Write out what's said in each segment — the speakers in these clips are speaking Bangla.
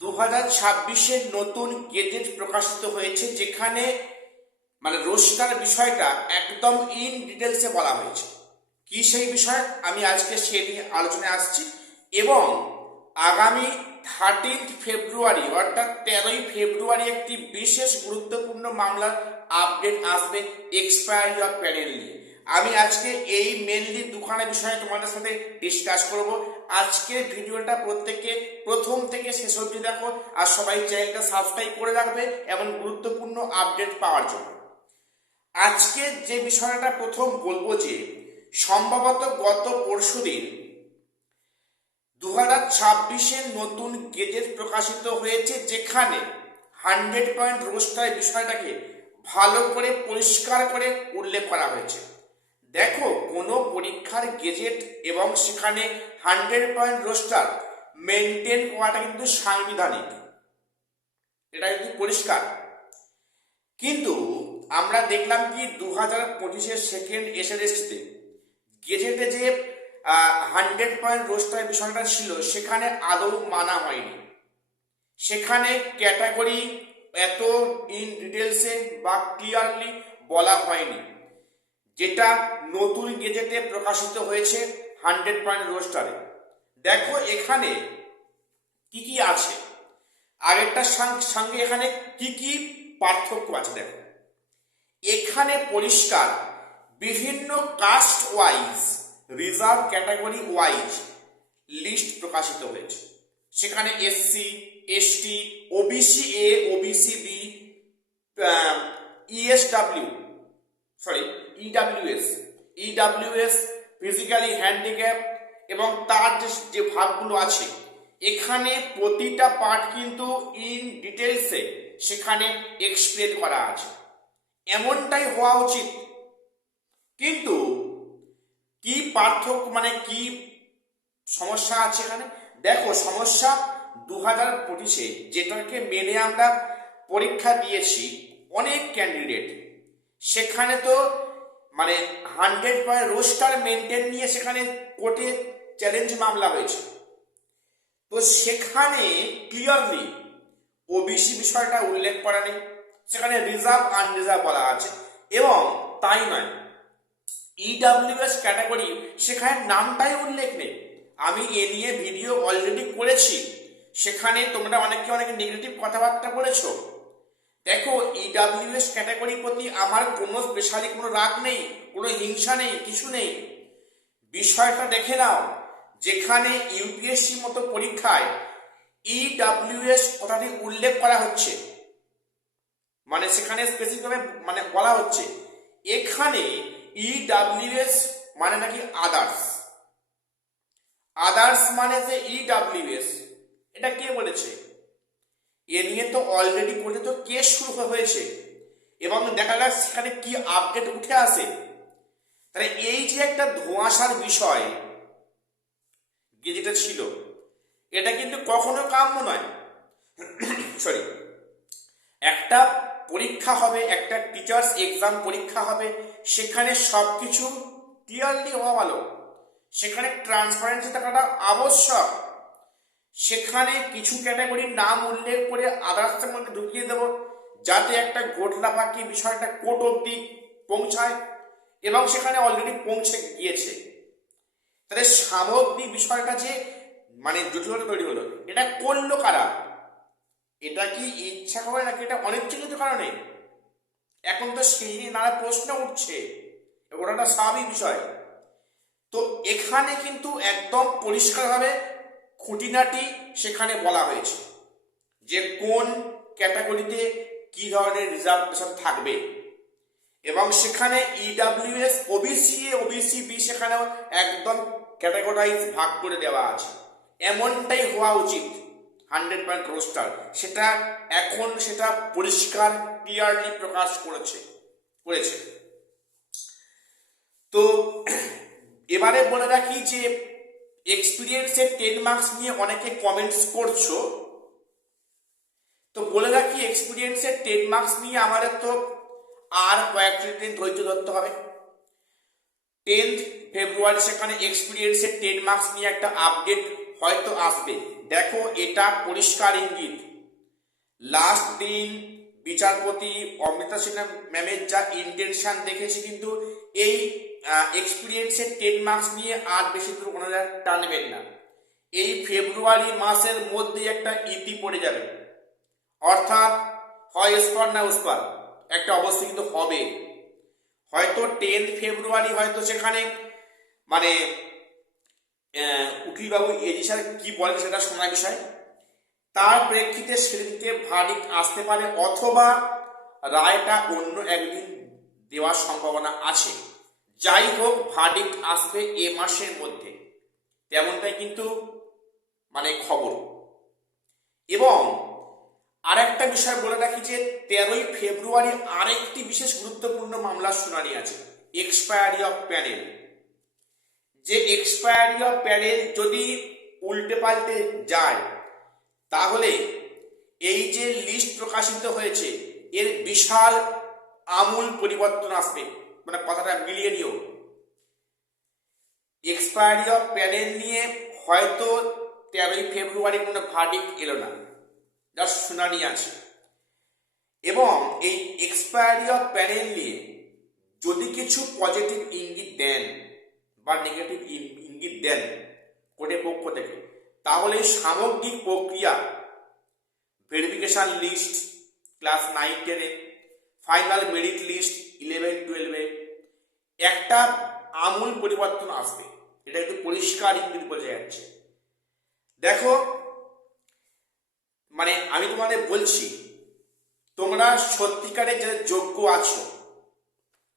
2026-এর নতুন গেজেট প্রকাশিত হয়েছে, যেখানে রোস্টার বিষয়টা একদম ইন ডিটেলসে বলা হয়েছে। কি সেই বিষয়, আমি আজকে সে নিয়ে আলোচনায় আসছি। এবং আগামী 13 ফেব্রুয়ারি অর্থাৎ 13ই ফেব্রুয়ারি একটি বিশেষ গুরুত্বপূর্ণ মামলার আপডেট আসবে এক্সপায়ারি অফ প্যানেল নিয়ে। আমি আজকে এই মেনলি দুখানা বিষয়ে তোমাদের সাথে ডিসকাস করব। আজকের ভিডিওটা প্রত্যেকে প্রথম থেকে শেষ অবধি দেখো, আর সবাই চ্যানেলটা সাবস্ক্রাইব করে রাখবে এমন গুরুত্বপূর্ণ আপডেট পাওয়ার জন্য। আজকে যে বিষয়টা প্রথম বলবো, যে সম্ভবত গত পরশুদিন 2026-এর নতুন গেজেট প্রকাশিত হয়েছে, যেখানে 100 পয়েন্ট রোস্টারের বিষয়টাকে ভালো করে পরিষ্কার করে উল্লেখ করা হয়েছে। দেখো, কোনো পরীক্ষার গেজেট এবং সেখানে 100 পয়েন্ট রোস্টার মেনটেন করাটা কিন্তু সাংবিধানিক, এটা কিন্তু পরিষ্কার। কিন্তু আমরা দেখলাম কি 2025-এর সেকেন্ড এসএলএসটিতে গেজেটে যে 100 পয়েন্ট রোস্টার বিষয়টা ছিল, সেখানে আদৌ মানা হয়নি। সেখানে ক্যাটাগরি এত ইন ডিটেলসে বা ক্লিয়ারলি বলা হয়নি, যেটা নতুন গেজেটে প্রকাশিত হয়েছে 100 পয়েন্ট রোস্টারে। দেখো এখানে কি কি আছে, আরেকটার সঙ্গে এখানে কি কি পার্থক্য আছে। দেখো এখানে পরিষ্কার বিভিন্ন caste wise, reserve category wise list প্রকাশিত হয়েছে। সেখানে SC, ST, OBC A, OBC B, EWS, physically handicap এবং তার যে ভাগগুলো আছে, এখানে প্রতিটা পার্ট কিন্তু ইন ডিটেলসে সেখানে এক্সপ্লেন করা আছে। এমনটাই হওয়া উচিত। কিন্তু কি পার্থক্য, কি সমস্যা আছে এখানে? দেখো সমস্যা 2025-এ যেটাকে মেনে আমরা পরীক্ষা দিয়েছি অনেক ক্যান্ডিডেট, সেখানে তো 100 পয়েন্ট রোস্টার মেনটেন নিয়ে সেখানে কোর্টে চ্যালেঞ্জ মামলা হয়েছে। তো সেখানে ক্লিয়ারলি ওবিসি বিষয়টা উল্লেখ করা নেই, সেখানে রিজার্ভ আনরিজার্ভ বলা আছে। এবং তাই নয়, ইডাব্লিউএস ক্যাটাগরি সেখানে নামটাই উল্লেখ নেই। আমি এ নিয়ে ভিডিও অলরেডি করেছি, সেখানে তোমরা অনেকে অনেক নেগেটিভ কথাবার্তা বলেছো। দেখো ইডাব্লিউএস ক্যাটাগরির প্রতি আমার কোনো স্পেশালি কোনো রাগ নেই, কোনো হিংসা নেই, কিছু নেই। বিষয়টা দেখে নাও, যেখানে ইউপিএসসি মতো পরীক্ষায় ইডাব্লিউএস কথাটি উল্লেখ করা হচ্ছে, সেখানে স্পেসিফিকভাবে বলা হচ্ছে, এখানে ইডাব্লিউএস নাকি আদার্স যে ইডাব্লিউএস, এটা কে বলেছে? এ নিয়ে তো অলরেডি কোর্টে তো কেস শুরু হয়েছে এবং দেখা যাক সেখানে কি আপডেট উঠে আসে। তাহলে এই যে একটা ধোঁয়াশার বিষয় যেটা ছিল, এটা কিন্তু কখনো কাম্য নয়। সরি, একটা পরীক্ষা হবে, একটা টিচার্স এক্সাম পরীক্ষা হবে, সেখানে সবকিছু ক্লিয়ারলি হওয়া ভালো, সেখানে ট্রান্সপারেন্সি থাকাটা আবশ্যক। সেখানে কিছু ক্যাটাগরির নাম উল্লেখ করে আদার্সের মধ্যে ঢুকিয়ে দেব, যাতে একটা গোটলা পাখি বিষয়টা কোর্ট অব্দি পৌঁছায়, এবং সেখানে অলরেডি পৌঁছে গিয়েছে। তাহলে সামগ্রিক বিষয়টা যে জটিলতা তৈরি হলো, এটা করলো কারা? এটা কি ইচ্ছা করে নাকি এটা অনিচ্ছাকৃত কারণে? এখন তো সেই নিয়ে নানা প্রশ্ন উঠছে, ওটা স্বাভাবিক বিষয়। তো এখানে কিন্তু একদম পরিষ্কারভাবে খুঁটিনাটি সেখানে বলা হয়েছে যে কোন ক্যাটাগরিতে কি ধরনের রিজার্ভেশন থাকবে, এবং সেখানে EWS, OBC A, OBC B সেখানেও একদম ক্যাটাগরাইজ ভাগ করে দেওয়া আছে। এমনটাই হওয়া উচিত 100 পয়েন্ট রোস্টার, সেটা এখন সেটা পরিষ্কার ক্লিয়ারলি প্রকাশ করেছে। তো এবারে বলে রাখি যে এক্সপিরিয়েন্সের 10 মার্কস নিয়ে অনেকে কমেন্টস করছো। তো বলে রাখি, এক্সপিরিয়েন্সের 10 মার্কস নিয়ে আমাদের তো আর কয়েকটি দিন ধৈর্য ধরতে হবে। 10 ফেব্রুয়ারি সেখানে এক্সপিরিয়েন্সের 10 মার্কস নিয়ে একটা আপডেট হয়তো আসবে, দেখো এটা পরিষ্কার ইঙ্গিত। লাস্ট দিন বিচারপতি অমৃতা সিনহা ম্যামের যা ইন্টেনশন দেখেছি, কিন্তু এই এক্সপিরিয়েন্সের 10 মার্কস নিয়ে আর বেশি দূর ওনারা টানবেন না। এই ফেব্রুয়ারি মাসের মধ্যে একটা ইতি পড়ে যাবে, অর্থাৎ হয় স্পার না উস্পার একটা অবস্থা কিন্তু হবে। হয়তো 10 ফেব্রুয়ারি হয়তো সেখানে মানে উকিলবাবু এজি স্যার কি বলেন সেটা শোনার বিষয়, তার প্রেক্ষিতে সেদিনকে ভার্ডিক্ট আসতে পারে, অথবা রায়টা অন্য একদিন দেওয়ার সম্ভাবনা আছে। যাই হোক, ভার্ডিক্ট আসবে এ মাসের মধ্যে, তেমনটাই কিন্তু মানে খবর। এবং আরেকটা বিষয় বলে রাখি যে 13ই ফেব্রুয়ারি আরেকটি বিশেষ গুরুত্বপূর্ণ মামলার শুনানি আছে, এক্সপায়ারি অফ প্যানেল। যে এক্সপায়ারি অফ প্যানেল যদি উল্টে পাল্টে যায়, তাহলে এই যে লিস্ট প্রকাশিত হয়েছে এর বিশাল আমূল পরিবর্তন আসবে। মানে কথাটা মিলিয়ে নিও, এক্সপায়ারি অফ প্যানেল নিয়ে হয়তো 13ই ফেব্রুয়ারি কোনো ভার্ডিক্ট এলো না, যার শুনানি আছে। এবং এই এক্সপায়ারি অফ প্যানেল নিয়ে যদি কিছু পজিটিভ ইঙ্গিত দেন বা নেগেটিভ ইঙ্গিত দেন কোর্টের পক্ষ থেকে, তাহলে সামগ্রিক প্রক্রিয়া, ভেরিফিকেশন লিস্ট ক্লাস 9-10-এ, ফাইনাল মেরিট লিস্ট 11-12-এ একটা আমূল পরিবর্তন আসবে। এটা একটু পরিষ্কার ইঙ্গিত বোঝা যাচ্ছে। দেখো, মানে আমি তোমাদের বলছি, তোমরা সত্যিকারে যারা যোগ্য আছো,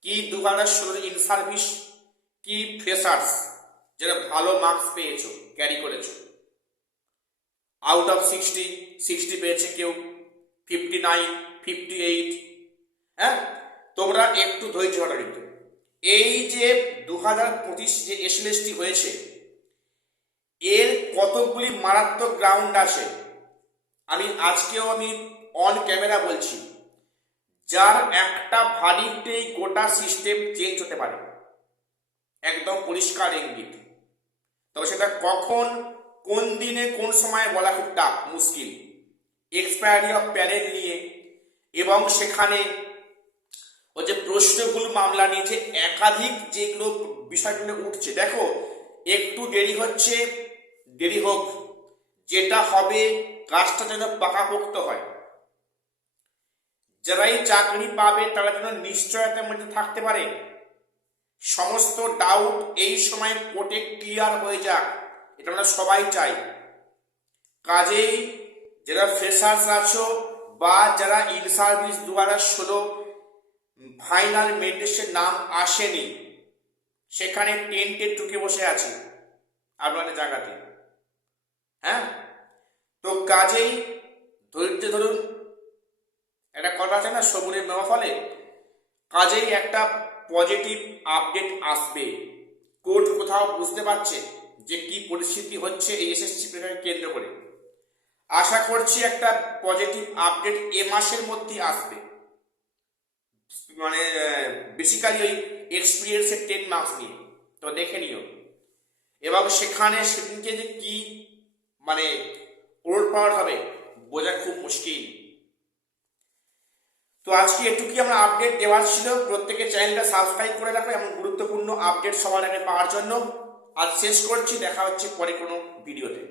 কি 2016 ইন সার্ভিস কি ফ্রেশার্স যারা ভালো মার্কস পেয়েছো, ক্যারি করেছো, আউট অফ 60 পেয়েছে কেউ, 59, 58, হ্যাঁ, তোমরা একটু ধৈর্য ধরো। কিন্তু এই যে 2025 যে এসএলএসটি হয়েছে, এর কতগুলি মারাত্মক গ্রাউন্ড আছে আমি আজকেও অন ক্যামেরা বলছি, যার একটা ভার্ডিক্টেই গোটা সিস্টেম চেঞ্জ হতে পারে। একদম পরিষ্কার ইঙ্গিত। তবে সেটা কখন, কোন দিনে, কোন সময় বলা খুব টাফ, মুশকিল। এক্সপায়ারি অফ প্যানেল নিয়ে এবং সেখানে ও যে প্রশ্নগুলো মামলা নিয়ে যে একাধিক যেগুলো বিষয়গুলো উঠছে, দেখো একটু দেরি হচ্ছে, দেরি হোক, যেটা হবে কাজটা যেন পাকাপোক্ত হয়। যারাই চাকরি পাবে তারা যেন নিশ্চয়তার মধ্যে থাকতে পারে, সমস্ত ডাউট এই সময় কোর্টে ক্লিয়ার হয়ে যাক, এটা আমরা সবাই চাই। কাজেই যারা ফ্রেশার্স আছো বা যারা ইন সার্ভিস 2016 ফাইনাল মেরিটের নাম আসেনি, সেখানে টেন্টে ঢুকে বসে আছে আপনাদের জায়গাতে, হ্যাঁ, তো কাজেই ধৈর্য ধরুন। একটা কথা আছে না, সবুরের মেওয়া ফলে, কাজেই একটা পজিটিভ আপডেট আসবে। কোর্ট কোথাও বুঝতে পারছে যে কি পরিস্থিতি হচ্ছে এই এসএসসি পরীক্ষাকে কেন্দ্র করে। আশা করছি একটা পজিটিভ আপডেট এ মাসের মধ্যেই আসবে, মানে বেসিক্যালি ওই এক্সপিরিয়েন্সের 10 মার্কস নিয়ে। তো দেখে নিও, এবং সেখানে সেদিনকে যে কি মানে ওর পাওয়ার হবে বোঝা খুব মুশকিল। তো আজকে এটুকুই আমরা আপডেট দেওয়ার ছিল। প্রত্যেকে চ্যানেলটা সাবস্ক্রাইব করে রাখো এমন গুরুত্বপূর্ণ আপডেট সবার আগে পাওয়ার জন্য। আজ শেষ করছি, দেখা হচ্ছে পরে কোনো ভিডিওতে।